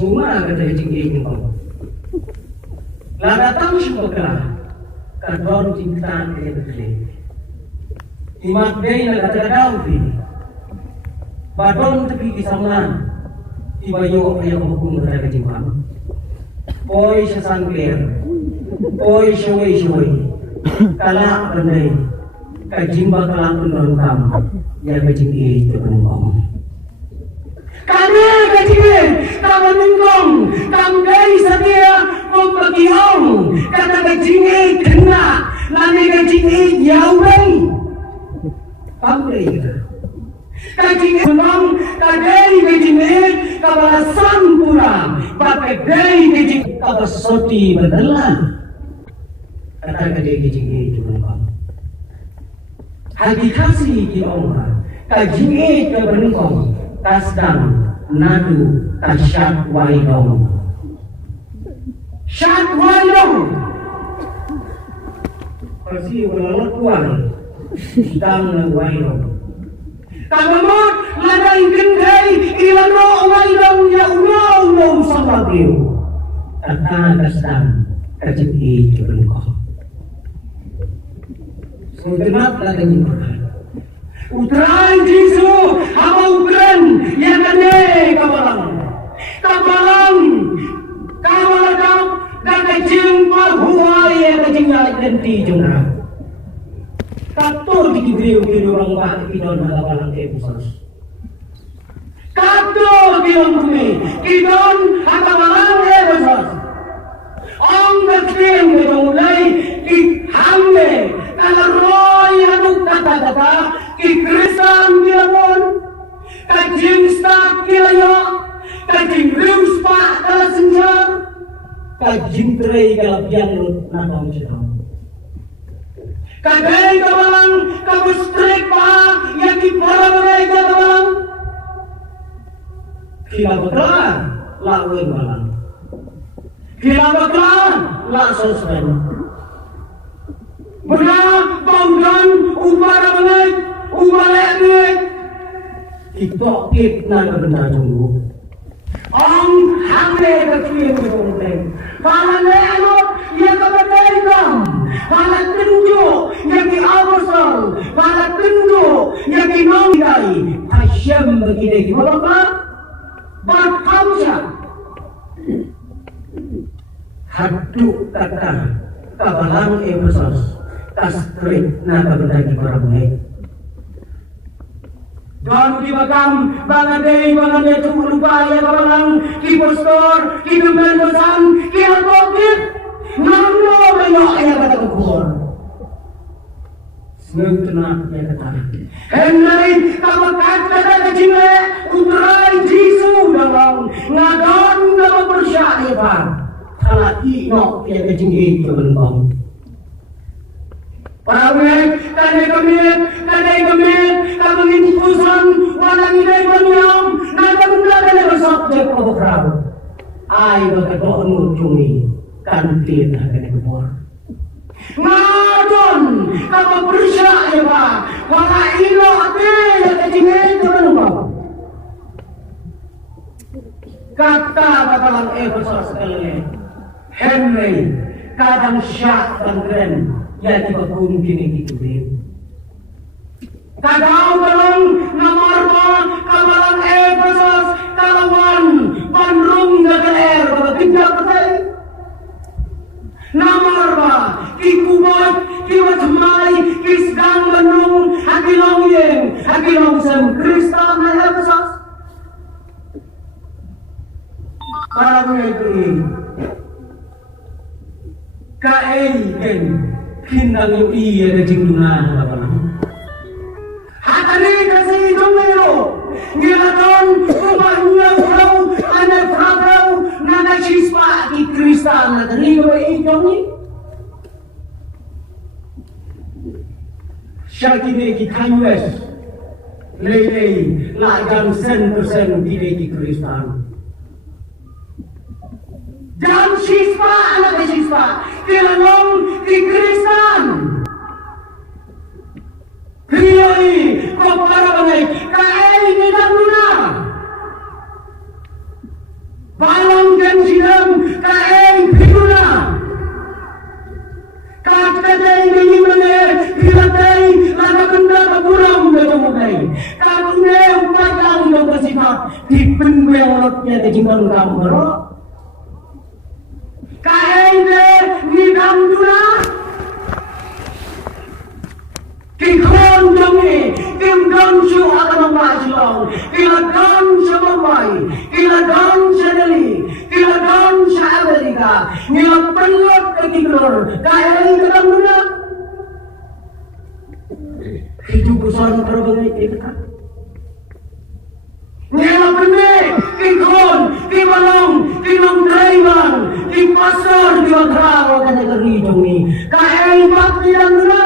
semua kata jinggi kau. Lah datang syukurlah. Kador cinta dia betul. Imat day na kata daw di. Badon tepi kisaman. Ibayo ayo hukum kata kejimpan. Poi sesangkir. Poi syoi. Kala pandai. Kajimba kala pun kam. Ya kejinggi itu penumpang. Kami kejinggi. Kamu nungkong. Kamu gay setia. Membagiong. Kata kejinggi kena. Lani kejinggi jauh day. Pamrih kajing menang kadai kajing kabalasan pula pakai dai kajing kabasoti benelan kata kadai kajing itu menang hati kasih di Allah kajing itu menang kasdam nadu kasyat waidong syat waidong kasih walau tuan sedang wairong. Kamamot ladang gendai ilano wairong ya ulo sama beliau. Kata kasdam kajib jurengko. Segenap ladang jurengko. Utran jisu hama ukran ya kane kabalang. Kabalang dan kajing pahuai ya kajing ganti jurnal. Kato dikibrio orang bah kidon halabalang episode. Kato kidon kumi kidon halabalang episode. Ang nagping mulai hamle kalau roy hanuk kata Kristan kilapon kajing stak kilayo kajing rius pak kala senjar kajing trei kalabian lut natong sedang. Kadai kawalang kabustrik pa yang diparabay kawalang kilabatan lawin walang kilabatan la sospen bena baudan uparabay ubalek itokit na benda tunggu ang hamle katuin berumteng palane anok ia kabadai kam palat tunjuk yang diawasal palat tunjuk yang dinonggai asyam begini gimana bak kamsa haduk kata kabalang episode kastrik na kabadai barangay dan di bagam bangadei lupa ya kabalang kipustor kidumendosan kialbokit ngamno mayo ayah kata kubur sementara ya kata henai kabakat kata kecile utrai jisu dalam ngadon dalam persyaya pak kala ino ya kecinggi kebenbang parawek kadai kemit kamangin pusan walang ilay banyam nakamunda kala resabjek pabokraw ay bagadoon mo cumi kantin akan kubur. Ngadon kapag bersya ya pak, wala ilo ate ya kecingin kebenbang. Kata kapalang episode sekali Henry kadang syak dan ya tiba pun kini gitu beliau. Kadang balong nomor kapalang episode kalawan bandrung gagal pada tidak betul. Nomor ba kikubot kiwatmai kisdang bandung hakilong sem Kristan na episode. Para mengerti kain kindang yung iya na jingdunan kapalang hatani kasi dumero ngilaton umahuyaw anak prabaw na nagsispa ki Kristan na tanigo itong ni siya kini ki Kanyes lelay lagang 100% kini ki Kristan dan siswa anak siswa kilanong ki Kristan Kriyoi kau para bangai kai ni dah luna bala di pengelotnya ke jimbang gambar kaende ni damduna kikon jongi kim don shu akan majlong kila don samamai kila don sadali kila don Amerika nila pengelot ke kiklor kaende damduna itu pesan terbaik kita. Nila benih, kikon, kibalong, kinong draiman, kipasar, kibagrawa ka negeri jongi. Kaya bakti lang na.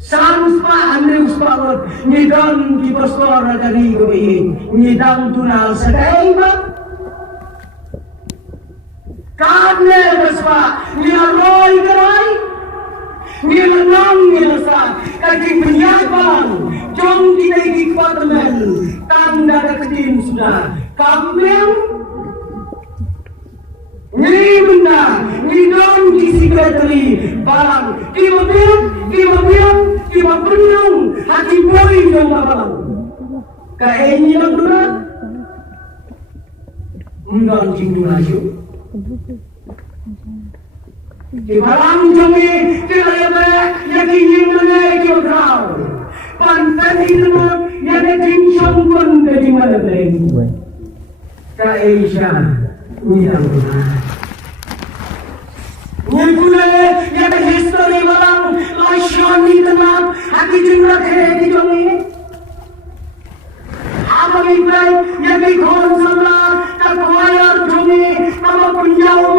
Sans pa andrews pawat, ngidang kipasar na kari gabi, ngidang tunal sa kaiba. Karne kaspa, nilaroy karay. Nilanang nilasa kajing penyabang jom kita ikut teman tanda ketim sudah kambing ni benda ni dong kisi kateri balang kiba penyung hati boy dong balang kayak ini lang berat undang jindu laju di balang jongi kilaya yakin mana kau pantai itu yang dincang pun dari mana lagi Kaisha yang benar Nyekule yang history balang laishan di tenang hati jumlah di jongi abang ibai yang dikon sama kakwayar jongi sama penjauh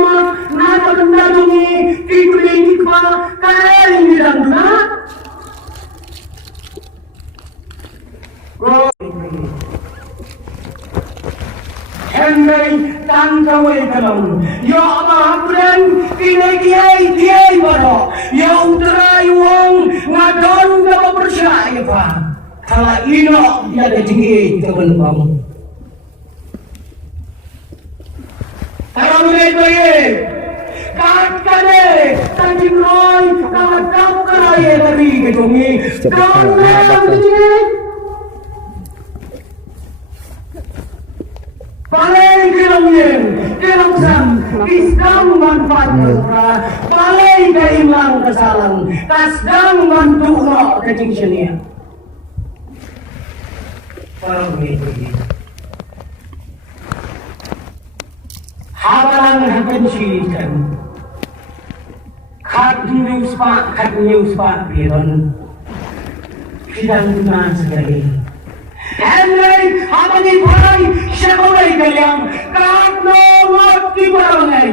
nada benda jongi kikuling ikwa kaya ini dan benar Henry tangkawai kalong yo abahapren kinai baro yo utrai wong ngadon gak percaya pa kala ino dia ada jinggi teman bang kalau baik kane tanjing roy kawan kau kaya dari kejongi Balai kilong sam, isdang manfaat kesra, balai kailang kesalang, kasdang mantuho kecing senia. Parang begitu. Habalang hapensikan, kat news pak biron, sidang tunan sekali. Henry, habang iparay, siya kulay kayang kakno mati barangay.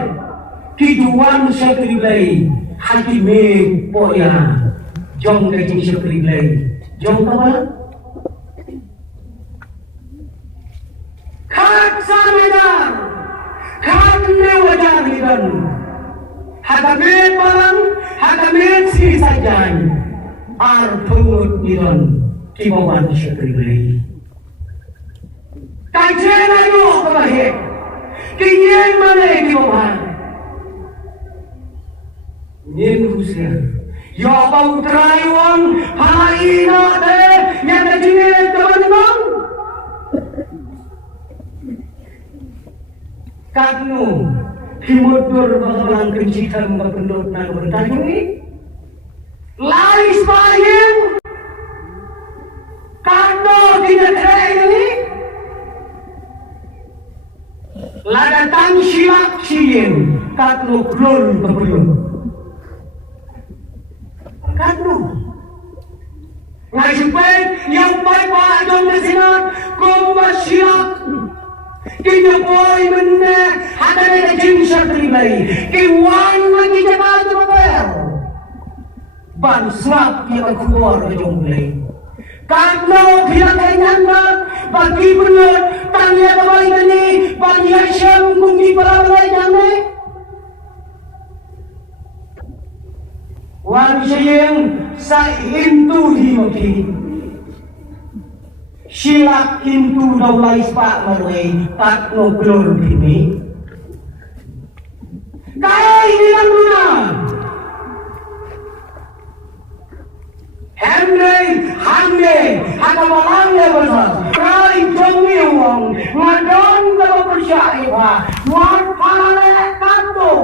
Kiduan siya kriblay, hati me po ya, jong kajing siya kriblay. Jong ka ba? Kak samidan, kak newajan iban. Hagamit barang, hagamit sisajan. Arpungut iban, kibawan siya kriblay. Kajian ayo kebahik, kinyen mana kibawan. Nyen Rusia, yo bau terayuan, halai nate, yang kejingan teman-teman. Kaknu, himudur bakalan KYNSHITHEM berpendut nang bertajungi. Laris paling, kaknu tidak kaya ini. Ladatan silak siyen kakno klon kebelum kakno ngajipay yang baik dong mesinat kumba silak kinyapoy menne hadane kajing satribay kiwan lagi jagal jabal ban slap yang keluar ke jomblay kakno bilang kayaknya bagi benar tanya bagai ini bagi Aisyah mungkin pelabai jamai wan siyeng sa intu himoki silak intu daulay pa marway tatlo klor kimi kaya ini lang muna Henry ni, ada balang ya bersama. Kali jengi uang, ngadon kalau persyaifa, muat palalek kanto.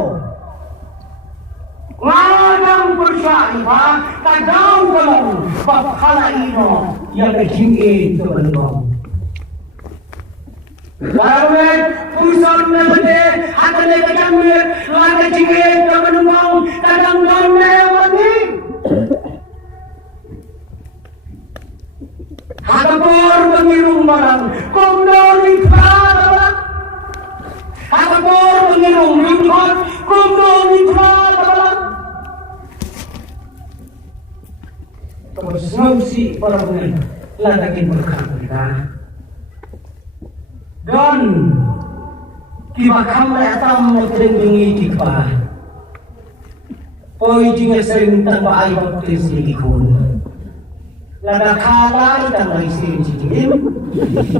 Ngadon persyaifa, kadang kalau bab kala ino yang kejingin tu benar. Lalu pusat nanti akan dikacangin, lalu kejingin tu benar. Kadang dona yang mati. Hakapor pengirung barang, kondor ikhlas. Hakapor pengirung ikhlas, kondor ikhlas barang. Terus ngausi para pengen, ladakin berkah kita. Dan kibakam letam mengenai kita. Poi jingiaseng tanpa air baptis dikun. Lada kala itang laisin si Jim.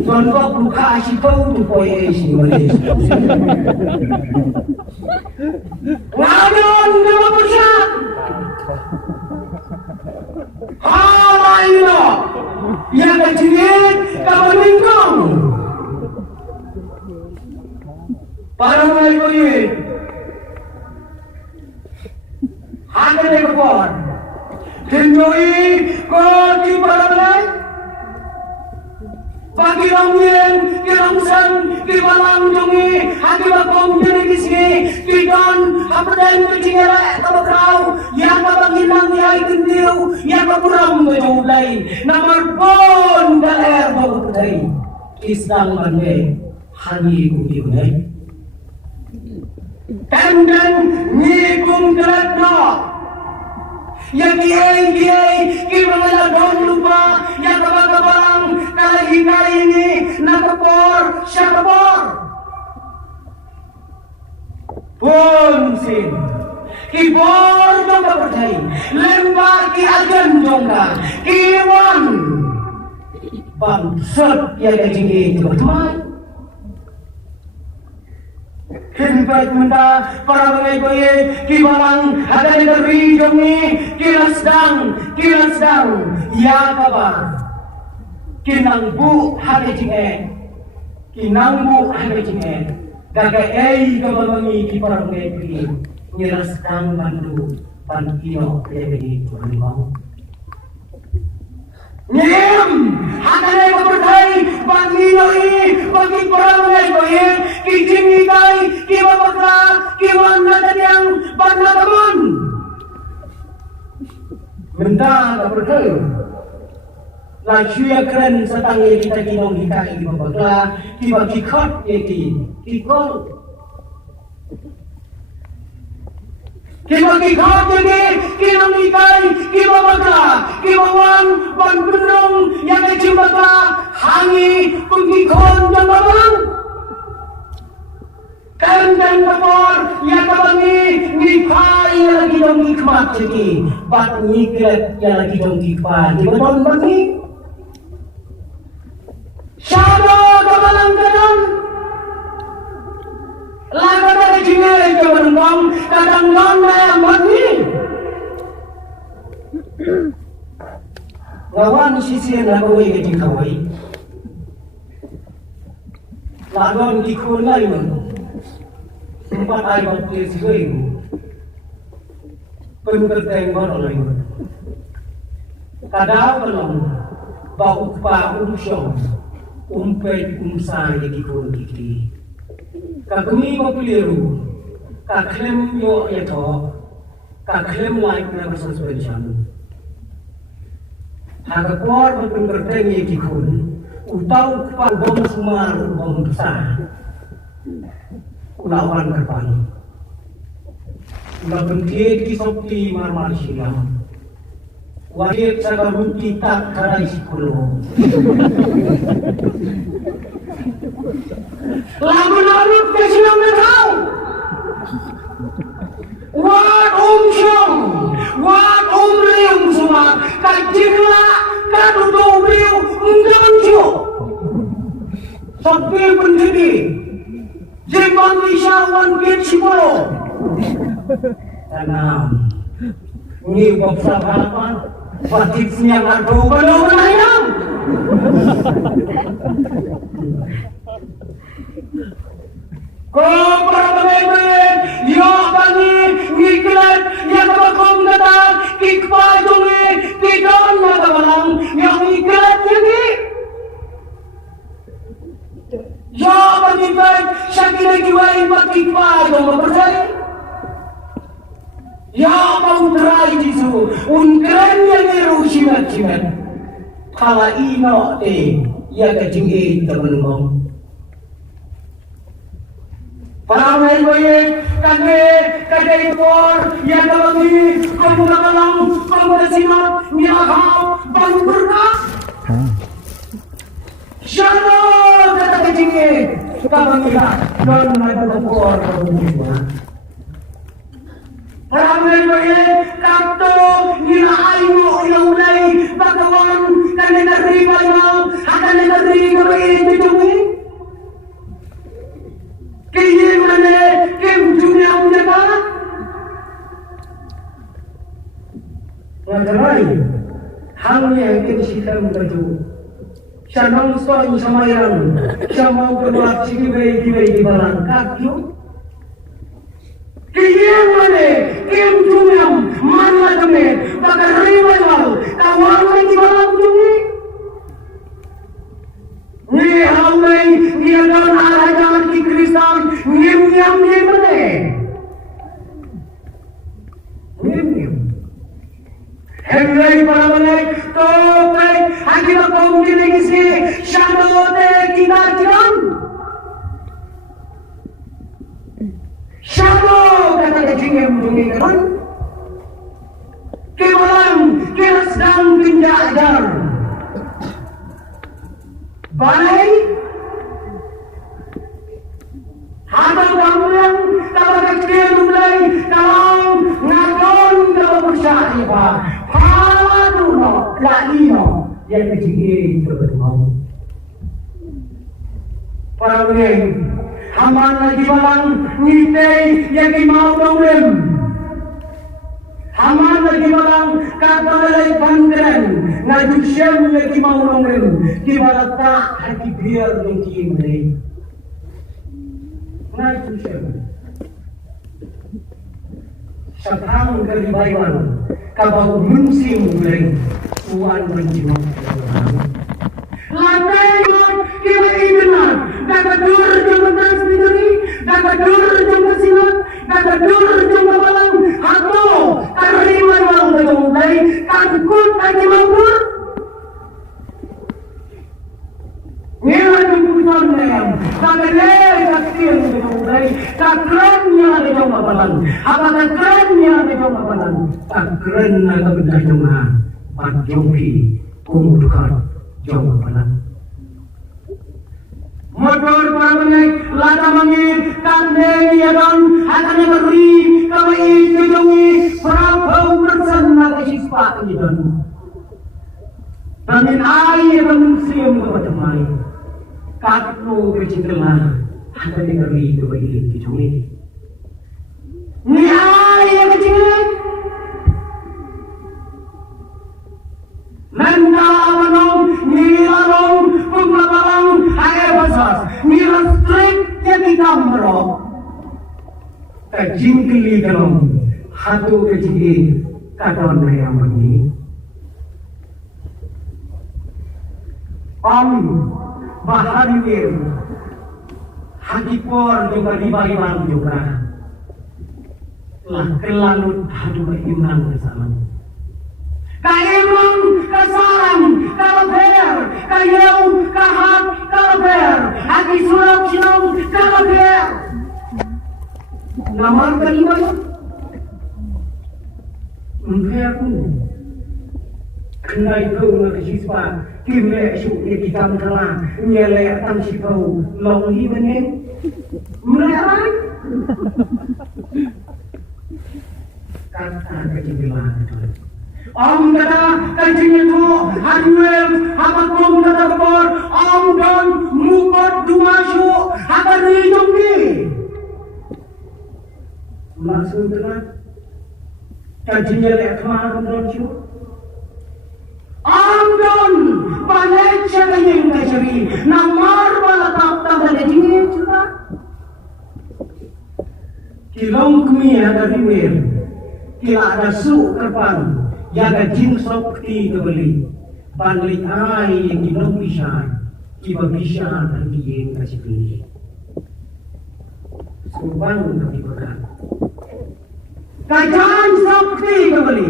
Tuan kok buka si kau tu poye si Malaysia. Ngadon dua persen. Kala ino yang kecil kau meningkong. Para mulai poye. Hanya dekor. Kenjoi kau di balang, bagi ramien, di ramsan, di balang jongi, hati bakong jadi di sini, di don, apa dan kecingera, apa kau, yang apa ginang yang kentiu, yang apa kurang menjauhlai, nomor pon daer bau putih, isang mande, hani kudiunai, kandan ngikung teratno. Yang kiai kibangala dong lupa yang kabang kali ini nakapor syakapor ponsin kibor dong kapercai lembar ki agen dong ka kiwan bangsat yang kejingi teman-teman. Himpat menda para pengai kibalang ada di negeri jongi kilasdang ya kabar kinangbu hari jinge gagai kabangi para pengai kilasdang bandu pantino dari Tuhan. Nyem, hakane berkai bagi noi, bagi perangai koi, kijing ikai, kibabaka, kiwana yang bana teman. Benda berkai. Lajuya keren setang kita kinong ikai kibabaka, kibagi kot kikol. Kibagi kot kinong ikai kibabaka, kibawan ban benong yang cimbaka hangi pengikon yang babang. Kandan kapor yang kabangi ngipai yang lagi dong ikmat jadi bat ngiklet yang lagi dong ikai di beton bangi. Shadow kabalang kadang laga dari jingai kabalang kadang nona yang bangi. Lawan sisi yang lagawai ke jingkawai lawan dikun lain sempat air baptis gue pengertian baru lain kadang belum bau pa umsyong umpet umsai dikun dikli kakumi mapiliru kaklem yo eto kaklem lain na suspension Hagapor berpengertian yang dikun, utau kupang bom sumar bom besar, ulawan kerpan, ulah bentit kisopti marmar silam, wajib sagaruti tak karai sikulo. Lagu-lagu kesilang nekau, wat umsyong, wat umriung semua, kajinglah kadudo beliau engganjo. Sampai pendiri, jemban wisawan get sipolo. Tanam, ini bab sahabat, fatihnya ngadu kalau naya. Kau para pemain, ya bani, ngiklat, ya kabakom datang, kikpa jongi, kidon mata balang, yang ngiklat lagi. Ya bani baik, syakina kiwai kikpa jong berpercaya. Ya bau terai jisu, unkran yang ngeru cimat. Kala ino ya kejinggi temenong. Para pemain kadai por, ya kabagi, kau balang, kau SYNOD, niakau, bang berkah. SYNOD kata kejinggi, kabagi lah, non ada por Para pemain kakto, nilaayu, ilaulay, bagawan, kanenari bayaw, kanenari kabagi dijungi. Kaya mana kem dunia menjaga? Lagi hal yang KYNSHITHEM baju. Siapa soal sama yang sama berbuat sih di balang kaki. Kaya mana kem dunia mana kami bakal rival kawan lagi balang juni. Ni hamai ni akan arahan di Kristan niam ni mana? Niam. Henry para mana? To kai hakim kaum di negeri SYNOD kita jalan. SYNOD kata kejingem kan? Kebalang sedang penjajar. Balai hadal bangunan kalau kecil mulai kalau ngadon kalau bersyair haduno laino yang kecil bertemu para pemain haman lagi balang nitei yang mau dongem haman lagi balang kata lagi panggilan ngaju syam lagi mau dongem di balata hati biar lagi mereka ngaju syam satang kali baywan kabau musim mulai uan menjiwa lantai kira benar dapat dur jumpa transmiteri dapat dur jumpa SYNOD dapat dur jumpa balang atau terima balang mulai kangkut lagi mampu Nilai keputusan yang sangat kecil mulai takrannya di jomba balang apa takrannya di jomba balang takrannya kebenar jomba panjoki kumudukar jomba balang motor pamangai lada mangir kandeng yadon hatanya beri kawai kejongi prabau bersama kesispa yadon Tamin air manusia kepada kakno kecintela ada negeri kebaikan kecuni. Ni air kecil. Nanda manong nilarong penglabalang air basas nilastrik yang dikamro. Kajingkeli kalong hatu kecil kadon yang begini. Bahagia hakipor juga dibayar juga lah kelanut hadu iman kesalahan kaimang kesalan kalaber kayau kahat kalaber haki surat sinong kalaber namar kelima aku kendai kau nak siswa kimle syuk ni kita mengkalah nyele tam sipau long hi benin mulai kata kecilan kata kecilnya tu hadwel habakum kata kebor don mukot dumasyu habari jongki maksudnya kecilnya lek kemana don syuk Amdon syari namar bala tap pada jingit juga kilong kemi ada riwir kila ada su kerpan yaga jin sokti kebeli panlik ai yang kilong bisa kiba bisa dan kiyen kasih pilih subang kami pegang kajan sokti kebeli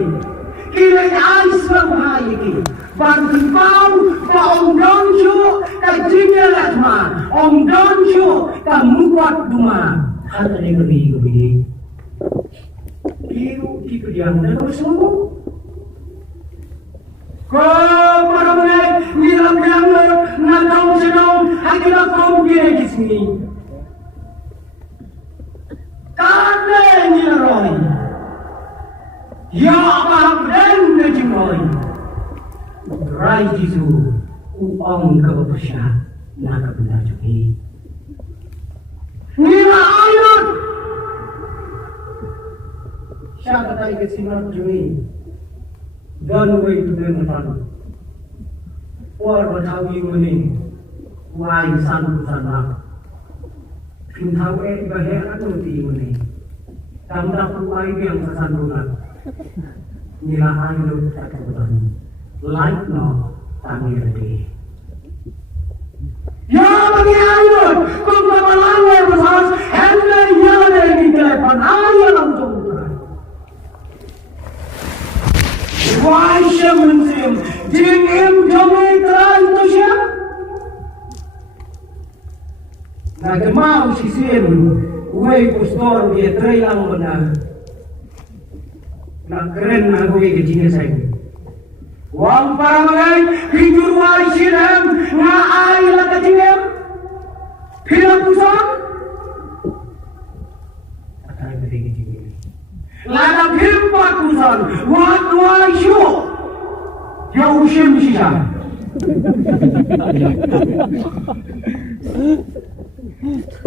kila ai sebahai ki bantu kau ka om donju ka jingalatma om donju ka muat duma hata ni kebeli Iru itu yang bersungguh. Kau para nilam yang nakau sedang akhirnya kau dia di sini. Karena nyeroi, ya apa dan ngejimoi. Rai jisu uang kebesar nak benda cuci. Nila ayat. Siapa tadi kesimpulan jui? Dan way to the front. Or what how you mean? Why san sana? Kintau bahaya atau ti meni? Tamda puai yang sasanungan. Nila ayat tak betul. Like no, tangi lagi. Ya bagi ayat, kau balang yang besar, hendak yang ini telepon ayat langsung. Why shaman him? Ding him jomai try to sham? Nagemau si sim, way pustor dia try lang mana. Nak keren nak way ke JINGIASENG. Wang parangai hijur wai siram na ai la ke jingem. Pila pusang? Atai ke jingem. Lada himpa kusan, wat wai shu. Ya ushim shisha.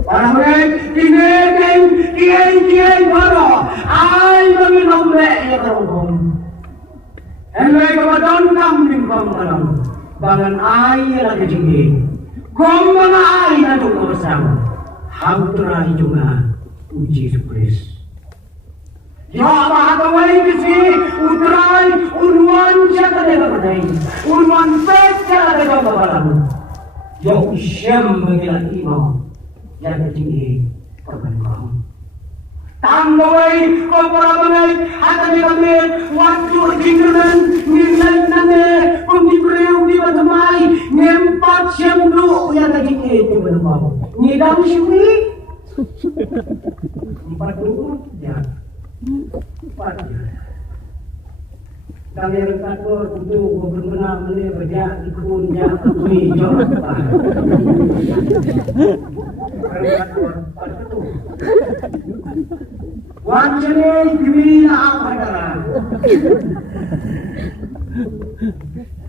Parangai kinegen kiai baro. Ai bagi nombe ya kerongkong. Henry kemadon kambing kong bangan ai lagi tinggi. Kong mana ai na tu kosam. Hautra hijunga uji surprise. Ya apa kawai kisi utrai unwan siapa dia berdai. Unwan pecah dia babalam. Ya usyam mengilat imam yang tinggi kebenaran. Tanggawai kau perabangai hati kami waktu jingeran nilai nane pembibreu di batamai nempat syamdu yang lagi itu berbau ngidam syumi 40 ya 4 ya kami rektor untuk benar meneh berjak ikun jak kami jawab rektor patu wajane gimina apagara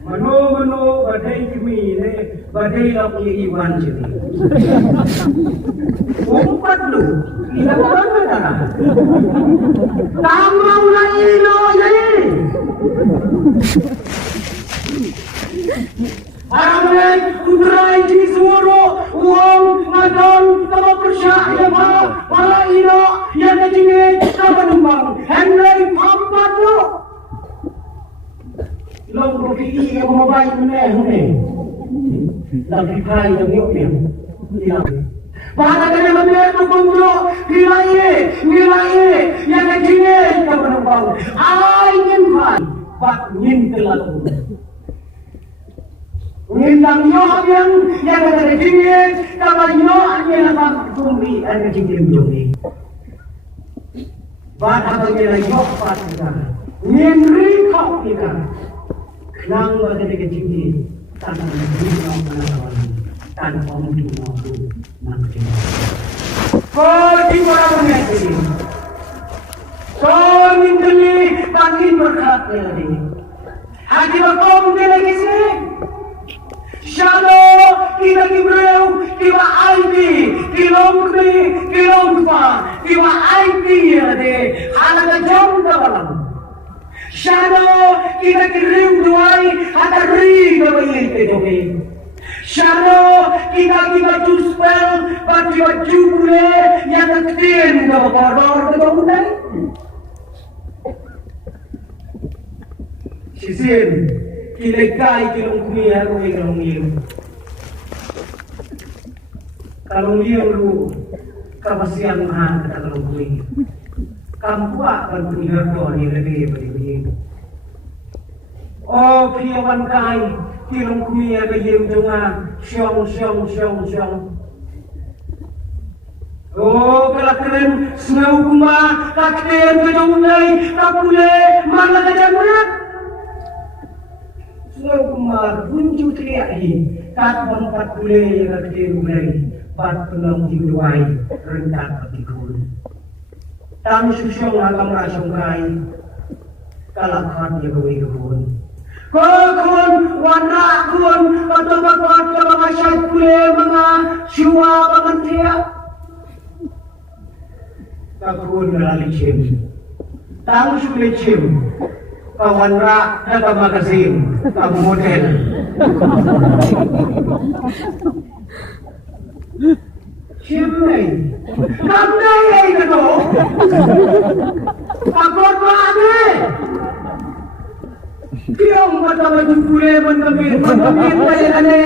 mano badai gimine badai lok iwan jini umpat lu ila apagara tamau na ilo ye Aramai udrai di suara uang ngadon sama persyaya wala ilo yang ngejingit sama numbang Henry pampat lo long profiti yang mobile meneh lagi kai yang yuk pada kena meneh tu kontro nilai yang ngejingit sama numbang ingin kai bak ngin telalu Nindang nyok yang ada jingit, kalau nyok yang apa kumbi ada jingit jumbi. Bahagia dia nyok patah, nyeri kau kita, nang ada jingit, tanpa nyok menawan, tanpa menjual nak jingit. Kau di mana mengerti? Kau minteli bagi berkat lagi. Hati kau minteli lagi sih. Shadow, kita kibreu, kita IP, kilong pa, kita IP ada, halaga jom kabalang. Shadow, kita kirim duai, ada ri kabayi ke jomi. Shano kita juspel bagi baju bule yang kecil kalau kotor betul betul. Sisin kilekai kilong kumia kilong yun. Kalau yun lu kapasian mahan kata kalong kumia. Kampua kan punya doa ni lebih begini. Oh kiawan kai kilong kumia bejim junga syong. Oh kelakren sungai ukuma kakten kejungai kapule mana kejamurat. Sungai ukuma bunju teriahi kat tempat pule yang kakten mulai bat pelang diuai rentak pikul. Tang susyong alam rasong kai kalakhan ya gawi gabon. Kukun warna kun katok-katok ke mga syait pule mga siwa pengantia. Kakun nalalicim. Tang sulicim. Kawanra na kamagasim. Kamu model. Siyempre, kamnay ay nato. Kakun maame. Kiyong matawad yung pule mangamit tayo aneh.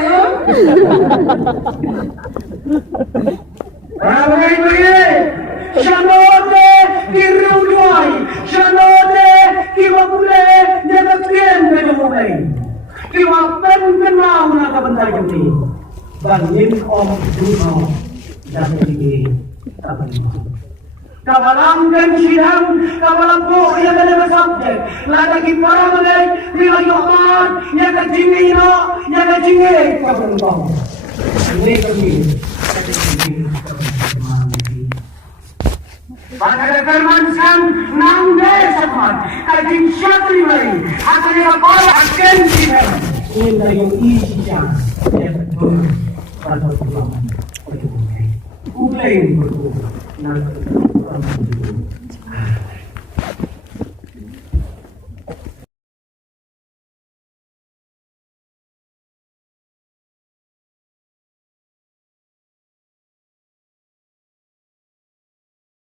Ramay baye, Syanode kiruluay, Syanode kiwa pule nyagakien kayo mulay. Kiwa pengenaw na kabantay kami. Bangin om duno dan tinggi tabangan. Kabalang KYNSHITHEM, kabalang po yang ada subjek. Lagi para malay, nilayokan, yang kejingino, yang kejingin kabentong. Ini kami, pada firmansan NONGBSAP, kajing syatrimai, akan dilakukan KYNSHITHEM. Ini tayong isinya, yang betul pada perjuangan. Udahin berkumpul.